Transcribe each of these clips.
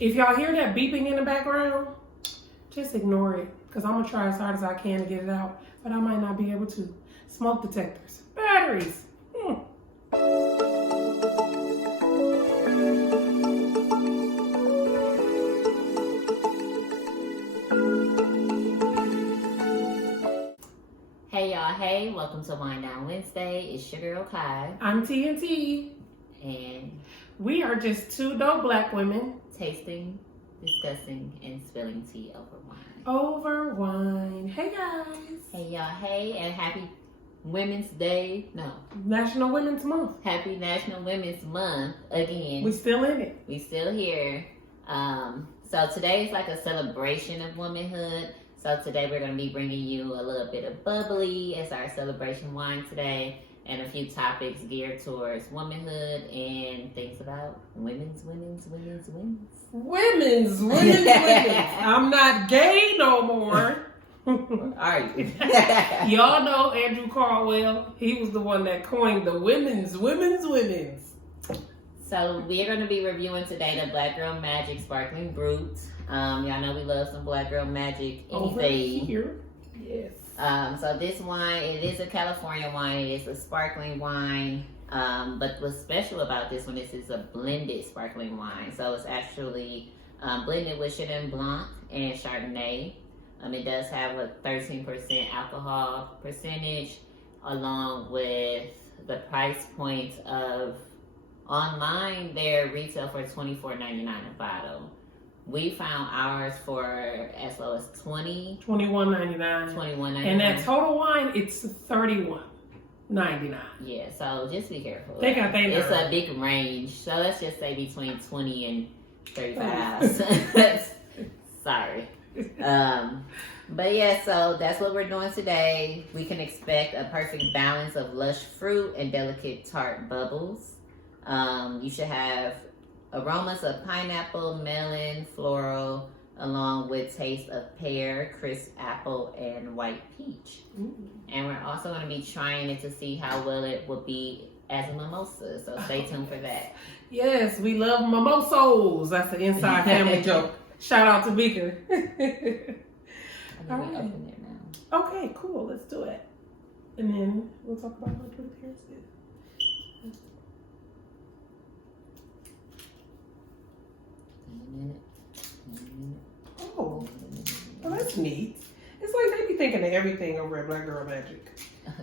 If y'all hear that beeping in the background, just ignore it. Because I'm going to try as hard as I can to get it out. But I might not be able to. Smoke detectors. Batteries. Hey y'all, hey, welcome to Wine Down Wednesday. It's your girl Kai. I'm TNT. And we are just two dope black women tasting, discussing, and spilling tea over wine. Over wine. Hey guys. Hey y'all, hey, and happy Women's Day. No. National Women's Month. Happy National Women's Month again. We still in it. We still here. So today is like a celebration of womanhood. So today we're going to be bringing you a little bit of bubbly as our celebration wine today, and a few topics geared towards womanhood and things about women's. I'm not gay no more. Are you? Y'all know Andrew Caldwell. He was the one that coined the women's. So we're going to be reviewing today the Black Girl Magic Sparkling Brut. Y'all know we love some Black Girl Magic anything. Here. Yes. So this wine, it is a California wine. It is a sparkling wine. But what's special about this one is it's a blended sparkling wine. So it's actually blended with Chenin Blanc and Chardonnay. It does have a 13% alcohol percentage, along with the price point of online. They're retail for $24.99 a bottle. We found ours for as low as $21.99. $21.99. And that total wine, it's $31.99. Yeah, so just be careful. They got their It's a big range. So let's just say between 20 and 35. Sorry. But yeah, so that's what we're doing today. We can expect a perfect balance of lush fruit and delicate tart bubbles. You should have aromas of pineapple, melon, floral, along with taste of pear, crisp apple, and white peach. Ooh. And we're also going to be trying it to see how well it will be as a mimosa. So stay tuned for that. Yes, we love mimosos. That's an inside family joke. Shout out to Beaker. I'm going to open it now. Okay, cool. Let's do it. And then we'll talk about what the appearance is. Oh, that's neat. It's like they be thinking of everything over at Black Girl Magic.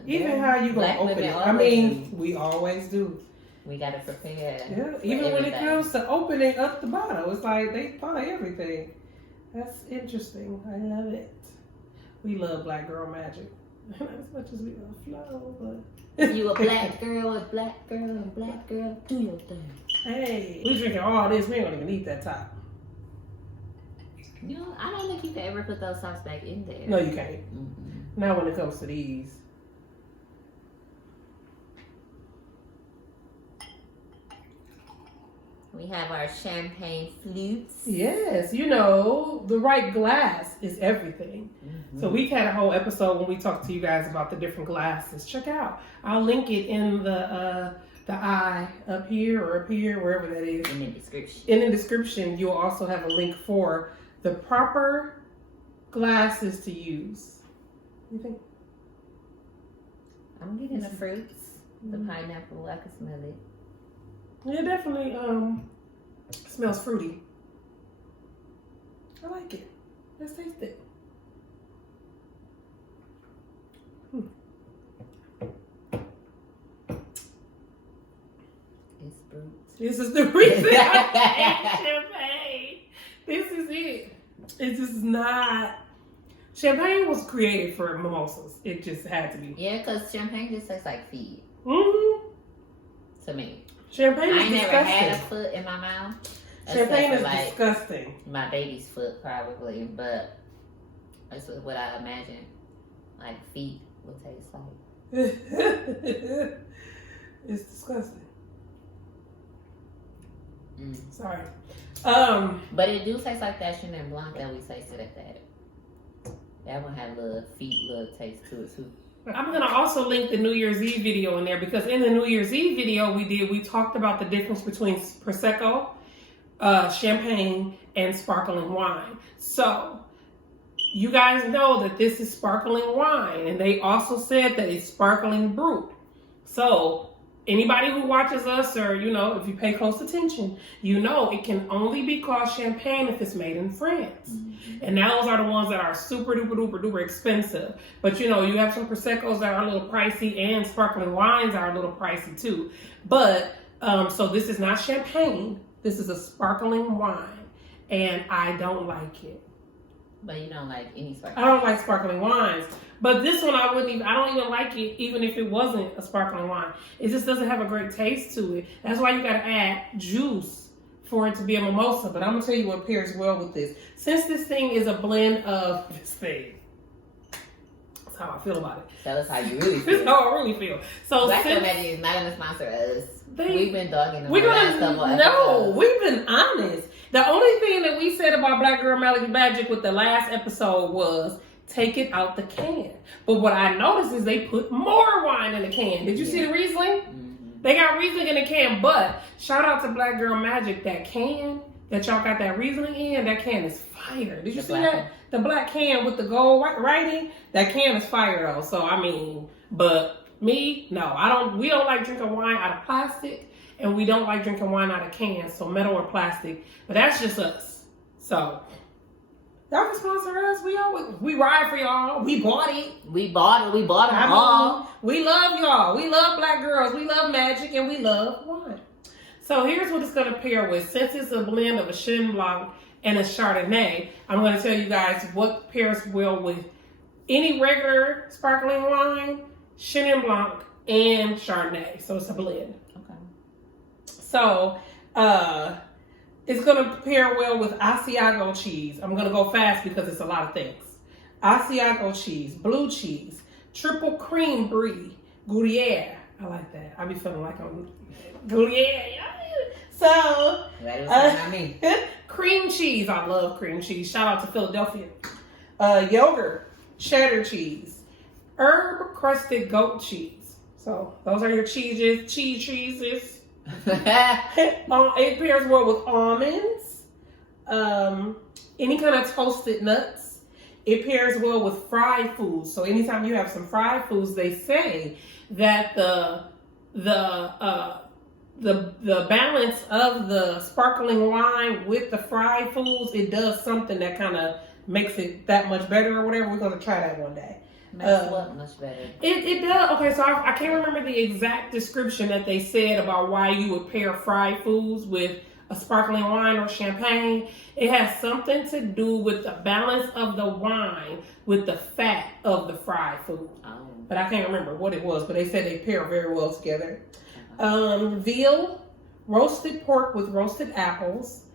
Even how you gonna open it. I mean, we always do. We gotta prepare. Yeah, even when it comes to opening up the bottle, it's like they thought of everything. That's interesting. I love it. We love Black Girl Magic. Not as much as we love Flo, but you a black girl, do your thing. Hey, we drinking all this. We don't even need that top. You know, I don't think you can ever put those tops back in there. No, you can't. Not when it comes to these. We have our champagne flutes. Yes, you know, the right glass is everything. So we've had a whole episode when we talked to you guys about the different glasses. Check out. I'll link it in the eye up here or up here, wherever that is. In the description. In the description, you'll also have a link for the proper glasses to use. What do you think? I'm getting the fruits. The pineapple, I can smell it. Yeah, definitely smells fruity. I like it. Let's taste it. It's brute. This is the reason I hate champagne. This is it. It's just not. Champagne was created for mimosas. It just had to be. Yeah, because champagne just tastes like feet. To me. Champagne is I disgusting. never had a foot in my mouth. Champagne is like disgusting. My baby's foot, probably, but that's what I imagine. Like feet would taste like. It's disgusting. Sorry. But it do taste like that Chenin Blanc that we tasted at that. That one had a little taste to it too. I'm going to also link the New Year's Eve video in there because in the New Year's Eve video we talked about the difference between Prosecco champagne and sparkling wine. So you guys know that this is sparkling wine, and they also said that it's sparkling brut. So anybody who watches us, or if you pay close attention, it can only be called champagne if it's made in France. And those are the ones that are super duper duper duper expensive. But you have some Prosecco's that are a little pricey, and sparkling wines are a little pricey too. But so this is not champagne. This is a sparkling wine, and I don't like it. But you don't like any sparkling? I don't like sparkling wines. But this one I don't even like it even if it wasn't a sparkling wine. It just doesn't have a great taste to it. That's why you gotta add juice for it to be a mimosa. But I'm gonna tell you what pairs well with this. Since this thing is a blend of this thing. That's how I feel about it. Tell us how you really feel. That's how I really feel. So Black Girl Magic is not gonna sponsor us. We've been dogging them. We've been honest. The only thing that we said about Black Girl Magic with the last episode was take it out the can. But what I noticed is they put more wine in the can. Did you see the Riesling? Mm-hmm. They got Riesling in the can, but shout out to Black Girl Magic. That can that y'all got that Riesling in, that can is fire. Did you see that? The black can with the gold writing, that can is fire though. So but me, no, we don't like drinking wine out of plastic, and we don't like drinking wine out of cans, so metal or plastic. But that's just us. So y'all can sponsor us. We ride for y'all. We bought it. We bought them all. We love y'all. We love black girls. We love magic, and we love wine. So here's what it's going to pair with. Since it's a blend of a Chenin Blanc and a Chardonnay, I'm going to tell you guys what pairs well with any regular sparkling wine, Chenin Blanc, and Chardonnay. So it's a blend. Okay. So it's going to pair well with Asiago cheese. I'm going to go fast because it's a lot of things. Asiago cheese, blue cheese, triple cream brie, Gruyere. I like that. I be feeling like I'm Gruyere. So, cream cheese. I love cream cheese. Shout out to Philadelphia. Yogurt, cheddar cheese, herb crusted goat cheese. So those are your cheeses. It pairs well with almonds, any kind of toasted nuts. It pairs well with fried foods. So anytime you have some fried foods, they say that the balance of the sparkling wine with the fried foods, it does something that kind of makes it that much better or whatever. We're going to try that one day. Makes what much better? It does. Okay, so I can't remember the exact description that they said about why you would pair fried foods with a sparkling wine or champagne. It has something to do with the balance of the wine with the fat of the fried food. Oh. But I can't remember what it was, but they said they pair very well together. Veal, roasted pork with roasted apples.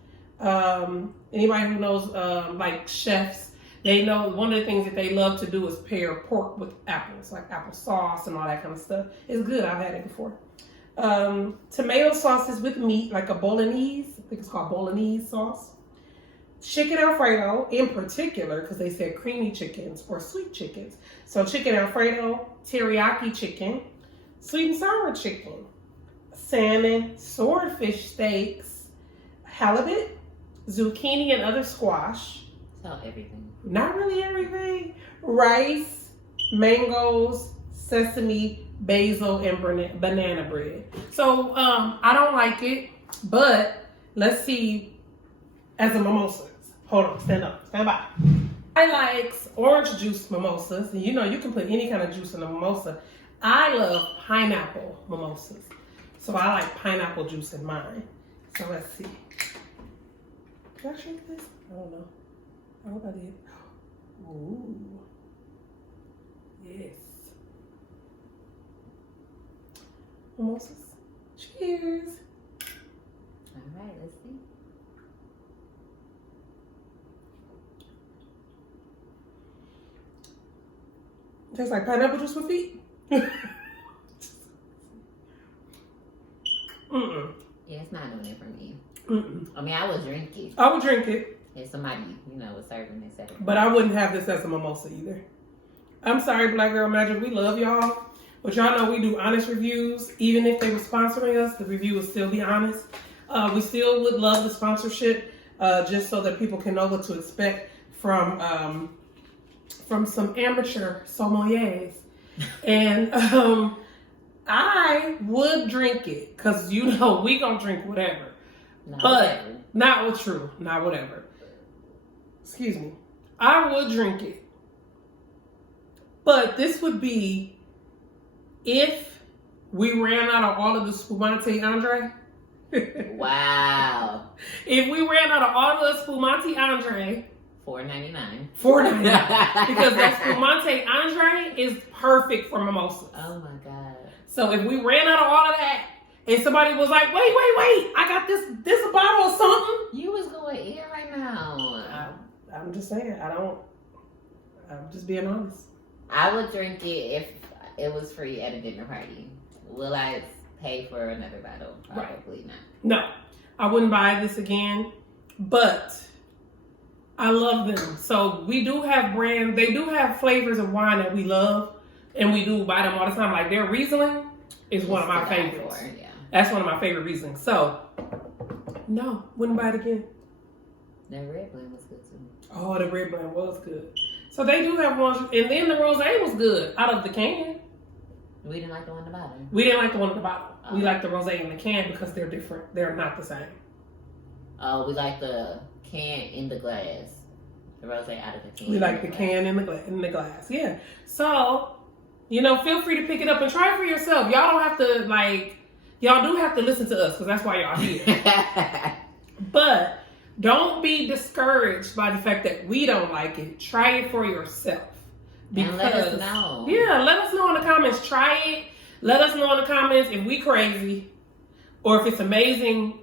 Anybody who knows like chefs, they know one of the things that they love to do is pair pork with apples, like apple sauce and all that kind of stuff. It's good. I've had it before. Tomato sauces with meat, like a bolognese. I think it's called bolognese sauce. Chicken Alfredo in particular, because they said creamy chickens or sweet chickens. So chicken Alfredo, teriyaki chicken, sweet and sour chicken, salmon, swordfish steaks, halibut, zucchini and other squash. So everything. Not really everything. Rice, mangoes, sesame, basil, and banana bread. So I don't like it, but let's see as a mimosa. Hold on, stand up, stand by. I like orange juice mimosas. And you can put any kind of juice in a mimosa. I love pineapple mimosas. So I like pineapple juice in mine. So let's see. Did I shake this? I don't know. I hope I did. Ooh. Yes. Mimosas. Cheers. All right, let's see. Tastes like pineapple juice with feet. Mm-mm. Yeah, it's not doing it for me. Mm-mm. I mean, I would drink it. I would drink it. If somebody, was serving it. But I wouldn't have this as a mimosa either. I'm sorry, Black Girl Magic. We love y'all. But y'all know we do honest reviews. Even if they were sponsoring us, the review will still be honest. We still would love the sponsorship, just so that people can know what to expect from some amateur sommeliers. And I would drink it because we gonna drink whatever, not whatever. Excuse me. I would drink it, but this would be if we ran out of all of the Spumante Andre. Wow. If we ran out of all of the Spumante Andre, $4.99. Because that Spumante Andre is perfect for mimosas. Oh my God. So if we ran out of all of that, and somebody was like, wait, I got this a bottle of something. You was going in right now. I'm just saying, I'm just being honest. I would drink it if it was free at a dinner party. Will I pay for another bottle? Probably not. No, I wouldn't buy this again, but I love them. So we do have brands. They do have flavors of wine that we love, and we do buy them all the time. Like their Riesling is one of my favorites. Yeah. That's one of my favorite Rieslings. So, no, wouldn't buy it again. That red blend was good too. Oh, the red blend was good. So they do have ones, and then the rosé was good out of the can. We didn't like the one in the bottle. We didn't like the one in the bottle. Oh. We like the rosé in the can because they're different. They're not the same. Oh, we like the can in the glass. The rosé out of the can. We like the can in the glass. Yeah. So, feel free to pick it up and try it for yourself. Y'all don't have to y'all do have to listen to us because that's why y'all here. But don't be discouraged by the fact that we don't like it. Try it for yourself. And let us know. Yeah, let us know in the comments. Try it. Let us know in the comments if we crazy or if it's amazing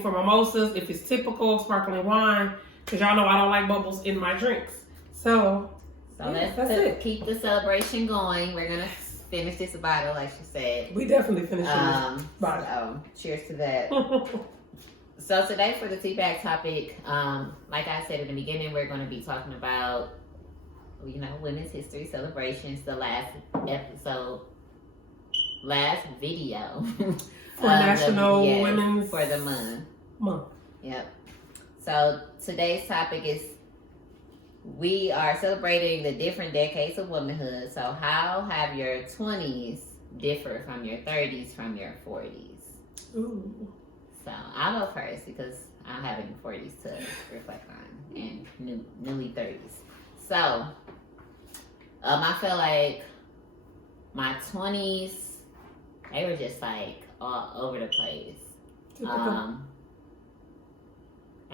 for mimosas, if it's typical sparkling wine, because y'all know I don't like bubbles in my drinks. So let's keep the celebration going. We're going to finish this bottle, like she said. We definitely finished this bottle. So, cheers to that. So today for the tea bag topic, like I said in the beginning, we're going to be talking about, Women's History Celebrations, the last video. For National Women's... For the month. Yep. So today's topic is, we are celebrating the different decades of womanhood. So how have your 20s differed from your 30s, from your 40s? Ooh. So I'll go first because I don't have any 40s to reflect on and newly 30s. So I feel like my 20s, they were just all over the place. And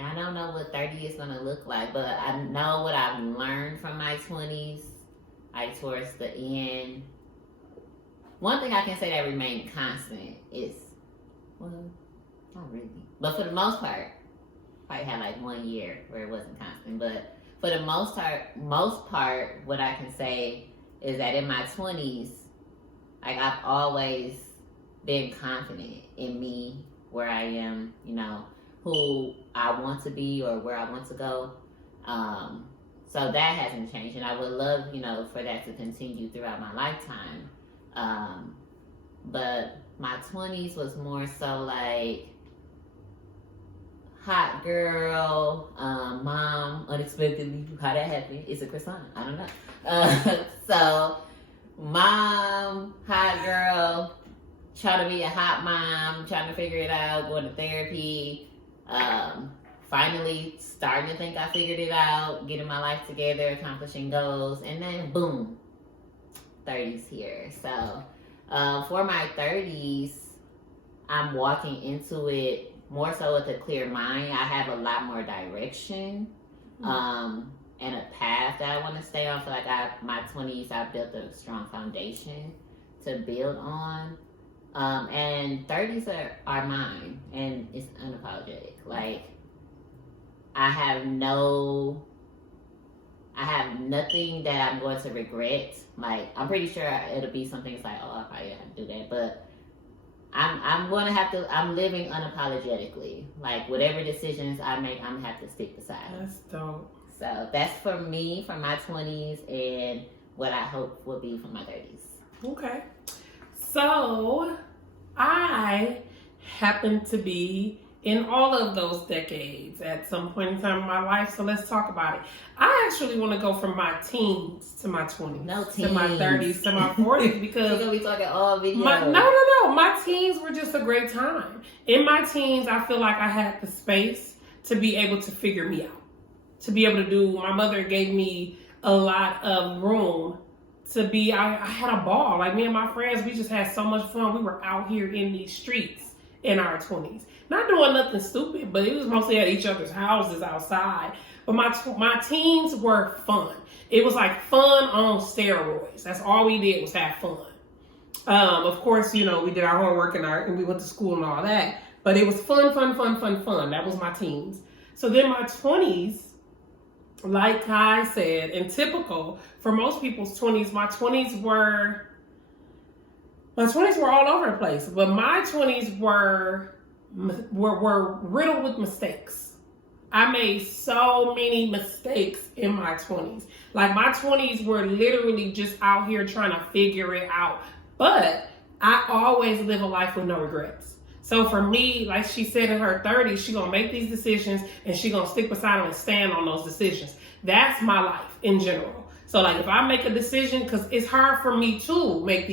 I don't know what 30 is going to look like, but I know what I've learned from my 20s, towards the end. One thing I can say that remained constant is, well, not really, but for the most part, I had 1 year where it wasn't constant, but for the most part, what I can say is that in my 20s, I've always been confident in me, where I am, who I want to be or where I want to go. So that hasn't changed, and I would love, for that to continue throughout my lifetime. But my 20s was more so hot girl, mom, unexpectedly, how that happened. It's a croissant, I don't know. So mom, hot girl, trying to be a hot mom, trying to figure it out, going to therapy, finally starting to think I figured it out, getting my life together, accomplishing goals, and then boom, 30s here. So for my 30s, I'm walking into it more so with a clear mind. I have a lot more direction and a path that I want to stay on. So my 20s, I built a strong foundation to build on. And 30s are mine, and it's unapologetic. I have nothing that I'm going to regret. I'm pretty sure it'll be something that's oh, I probably have to do that, but I'm going to have to, I'm living unapologetically. Whatever decisions I make, I'm going to have to stick beside. That's dope. So that's for me, for my 20s, and what I hope will be for my 30s. Okay. So I happen to be in all of those decades at some point in time in my life. So let's talk about it. I actually want to go from my teens to my 20s, No teens. to my 30s, to my 40s because We're gonna be talking all videos. no. My teens were just a great time. In my teens, I feel like I had the space to be able to figure me out, to be able to do. My mother gave me a lot of room to be. I had a ball. Like me and my friends, we just had so much fun. We were out here in these streets in our 20s, not doing nothing stupid, but it was mostly at each other's houses outside. But my teens were fun. It was like fun on steroids. That's all we did was have fun. Of course, we did our homework and we went to school and all that. But it was fun. That was my teens. So then my 20s, like Kai said, and typical for most people's 20s, my 20s were all over the place. But my 20s were riddled with mistakes. I made so many mistakes in my 20s. Like my 20s were literally just out here trying to figure it out. But I always live a life with no regrets. So for me, like she said, in her 30s, she's going to make these decisions and she's going to stick beside them and stand on those decisions. That's my life in general. So like if I make a decision, because it's hard for me to make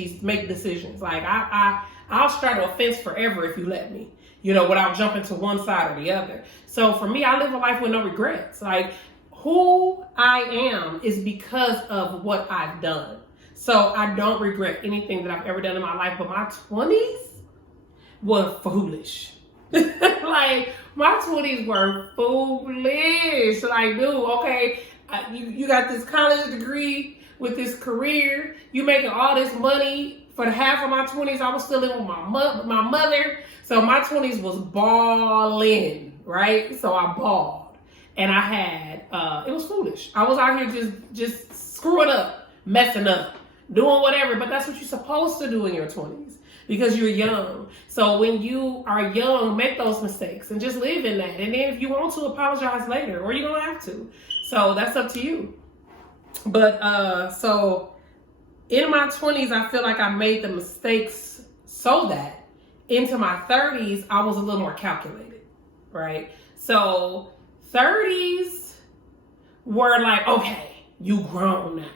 decisions. Like I'll straddle a fence forever if you let me, without jumping to one side or the other. So for me, I live a life with no regrets. Like who I am is because of what I've done. So I don't regret anything that I've ever done in my life. But my 20s were foolish. Like my 20s were foolish. Like, dude, okay, you got this college degree with this career. You making all this money. For the half of my 20s, I was still living with my mother. So my 20s was balling, right? So I balled. And I had, it was foolish. I was out here just screwing up, messing up, doing whatever. But that's what you're supposed to do in your 20s because you're young. So when you are young, make those mistakes and just live in that. And then if you want to, apologize later or you're going to have to. So that's up to you. But so in my 20s, I feel like I made the mistakes so that into my 30s, I was a little more calculated, right? So 30s were like, okay, you grown now,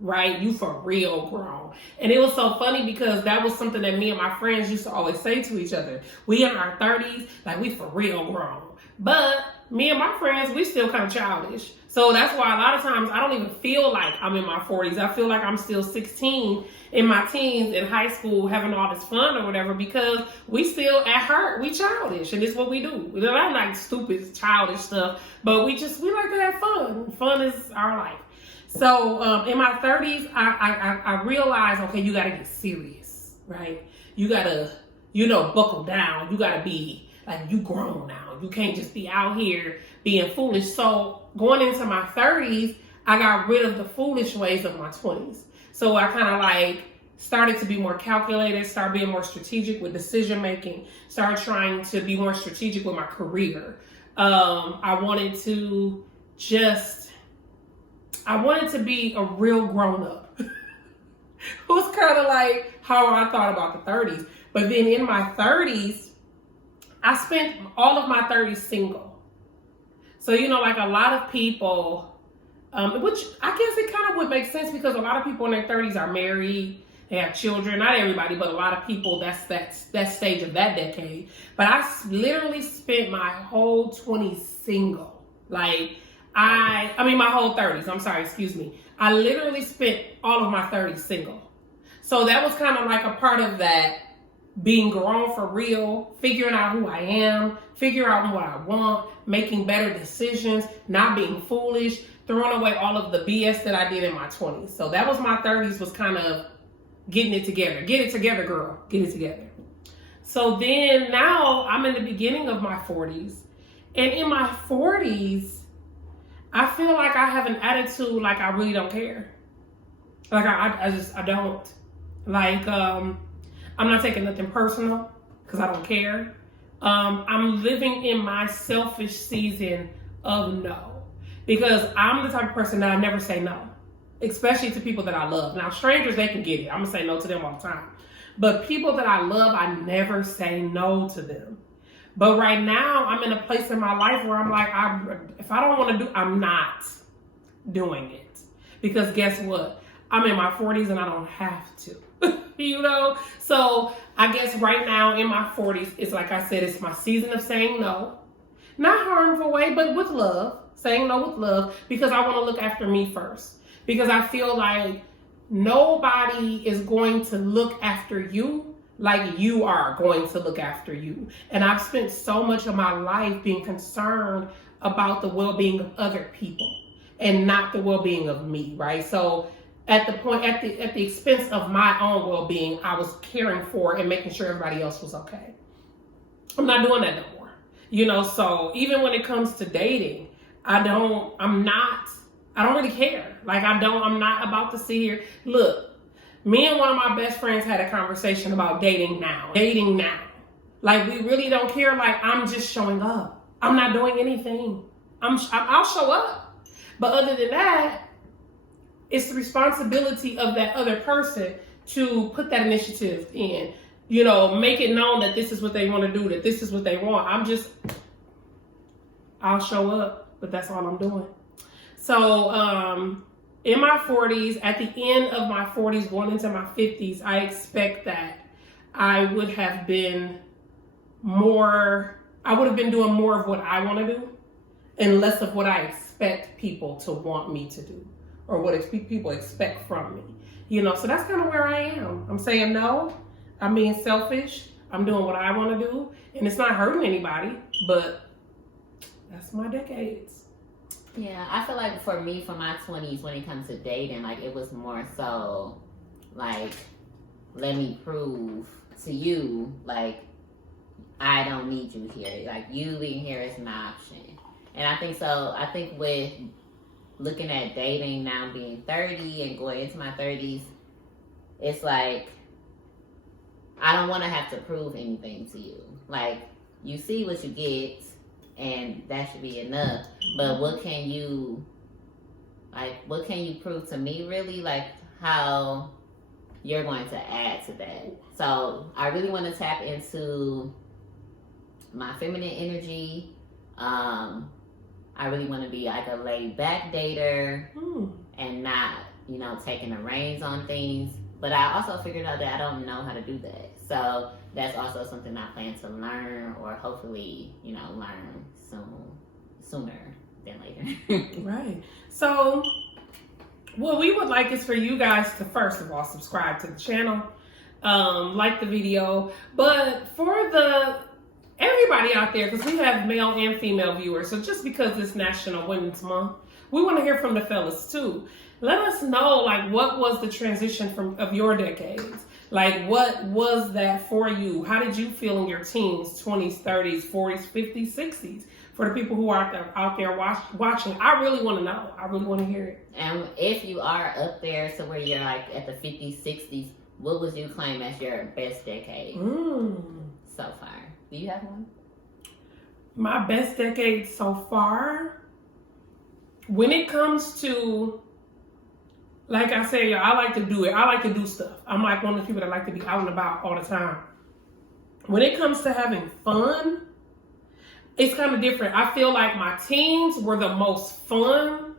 right? You for real grown. And it was so funny because that was something that me and my friends used to always say to each other. We in our 30s, like we for real grown. But me and my friends, we still kind of childish. So that's why a lot of times I don't even feel like I'm in my 40s. I feel like I'm still 16 in my teens in high school having all this fun or whatever because we still at heart, we childish and it's what we do. We don't like stupid childish stuff, but we like to have fun. Fun is our life. So in my 30s, I realized, okay, you got to get serious, right? You got to, buckle down. You got to be like, you grown now. You can't just be out here being foolish. So going into my 30s, I got rid of the foolish ways of my 20s. So I kind of like started to be more calculated, start being more strategic with decision making, started trying to be more strategic with my career. I wanted to be a real grown up. It was kind of like how I thought about the 30s. But then in my 30s, I spent all of my 30s single. So, like a lot of people, which I guess it kind of would make sense because a lot of people in their 30s are married, they have children. Not everybody, but a lot of people, that's that stage of that decade. But I literally spent my whole 20s single. Like, my whole 30s. I'm sorry, excuse me. I literally spent all of my 30s single. So that was kind of like a part of that being grown for real, figuring out who I am, figuring out what I want, making better decisions, not being foolish, throwing away all of the BS that I did in my 20s. So that was my 30s, was kind of getting it together. Get it together, girl. Get it together. So then now I'm in the beginning of my 40s. And in my 40s, I feel like I have an attitude like I really don't care. Like I don't. Like, I'm not taking nothing personal because I don't care. I'm living in my selfish season of no. Because I'm the type of person that I never say no. Especially to people that I love. Now, strangers, they can get it. I'm going to say no to them all the time. But people that I love, I never say no to them. But right now, I'm in a place in my life where I'm like, if I don't want to do, I'm not doing it. Because guess what? I'm in my 40s and I don't have to, you know? So I guess right now in my 40s, it's like I said, it's my season of saying no. Not harmful way, but with love. Saying no with love, because I want to look after me first. Because I feel like nobody is going to look after you like you are going to look after you. And I've spent so much of my life being concerned about the well-being of other people and not the well-being of me, right? So at the expense of my own well-being, I was caring for and making sure everybody else was okay. I'm not doing that no more. You know, so even when it comes to dating, I don't really care. Like I'm not about to sit here. Look, me and one of my best friends had a conversation about dating now. Like we really don't care. Like I'm just showing up. I'm not doing anything. I'll show up. But other than that, it's the responsibility of that other person to put that initiative in. You know, make it known that this is what they want to do, that this is what they want. I'll show up, but that's all I'm doing. So, in my 40s, at the end of my 40s, going into my 50s, I expect that I would have been doing more of what I want to do and less of what I expect people to want me to do or what people expect from me. You know, so that's kind of where I am. I'm saying no. I'm being selfish. I'm doing what I want to do. And it's not hurting anybody, but that's my decades. Yeah, I feel like for me, for my 20s, when it comes to dating, like it was more so like, let me prove to you, like, I don't need you here. Like, you being here is an option. And I think with looking at dating now being 30 and going into my 30s, it's like, I don't want to have to prove anything to you. Like, you see what you get, and that should be enough. But what can you prove to me, really? Like, how you're going to add to that. So, I really want to tap into my feminine energy. I really want to be like a laid-back dater and not, you know, taking the reins on things. But I also figured out that I don't know how to do that. So that's also something I plan to learn, or hopefully, you know, learn sooner than later. Right. So what we would like is for you guys to, first of all, subscribe to the channel, like the video. But for everybody out there, because we have male and female viewers, so just because it's National Women's Month, we want to hear from the fellas too. Let us know, like, what was the transition of your decades? Like, what was that for you? How did you feel in your teens, 20s, 30s, 40s, 50s, 60s? For the people who are out there watching, I really want to know. I really want to hear it. And if you are up there, so where you're like at the 50s, 60s, what would you claim as your best decade so far? Do you have one? My best decade so far, when it comes to, like I said, y'all, I like to do it. I like to do stuff. I'm like one of the people that like to be out and about all the time. When it comes to having fun, it's kind of different. I feel like my teens were the most fun,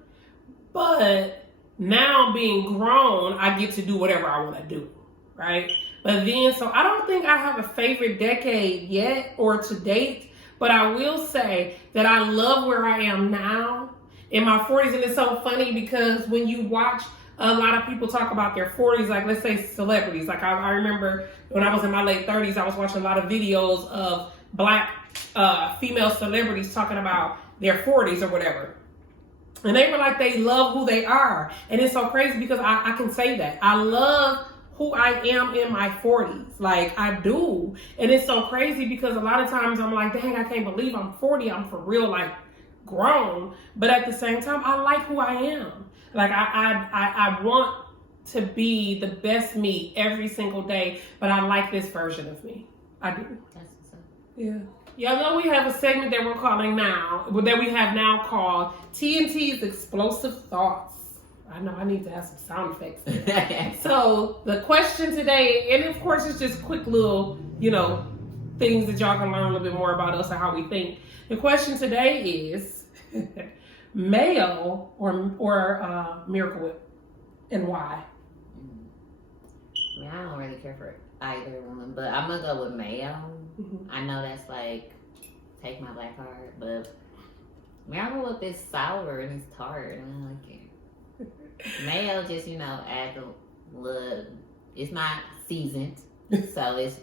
but now being grown, I get to do whatever I want to do, right? But then, so I don't think I have a favorite decade yet or to date, but I will say that I love where I am now in my 40s. And it's so funny because when you watch a lot of people talk about their 40s, like let's say celebrities. Like I remember when I was in my late 30s, I was watching a lot of videos of Black female celebrities talking about their 40s or whatever. And they were like, they love who they are. And it's so crazy because I can say that. I love who I am in my 40s. Like, I do. And it's so crazy because a lot of times I'm like, dang, I can't believe I'm 40. I'm for real, like, grown. But at the same time, I like who I am. Like, I want to be the best me every single day, but I like this version of me. I do. That's what's up. Yeah. Y'all know we have a segment that we're calling now, that we have now called TNT's Explosive Thoughts. I know I need to have some sound effects there. So the question today, and of course it's just quick little, things that y'all can learn a little bit more about us and how we think. The question today is mayo or Miracle Whip, and why? I mean, I don't really care for either one, but I'm gonna go with mayo. Mm-hmm. I know that's like take my black card, but Miracle Whip is sour and it's tart, and I like it. Mayo just adds a little. It's not seasoned, so it's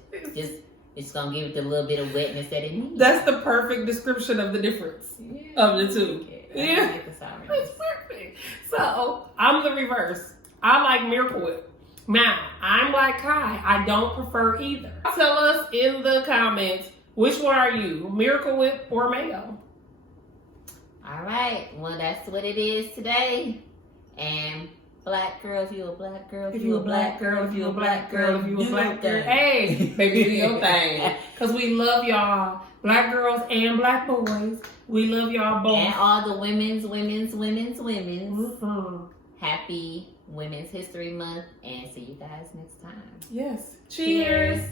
gonna give it the little bit of wetness that it needs. That's the perfect description of the difference of the two. I like the sour. That's perfect. So I'm the reverse. I like Miracle Whip. Now, I'm like Kai. I don't prefer either. Tell us in the comments, which one are you, Miracle Whip or mayo? All right. Well, that's what it is today. And black girl, if you a black girl, if you a black girl, if you a black girl, if you a black girl, hey, baby, do your thing. Because we love y'all, black girls and black boys. We love y'all both. And all the women's. Mm-hmm. Happy Women's History Month, and see you guys next time. Yes. Cheers.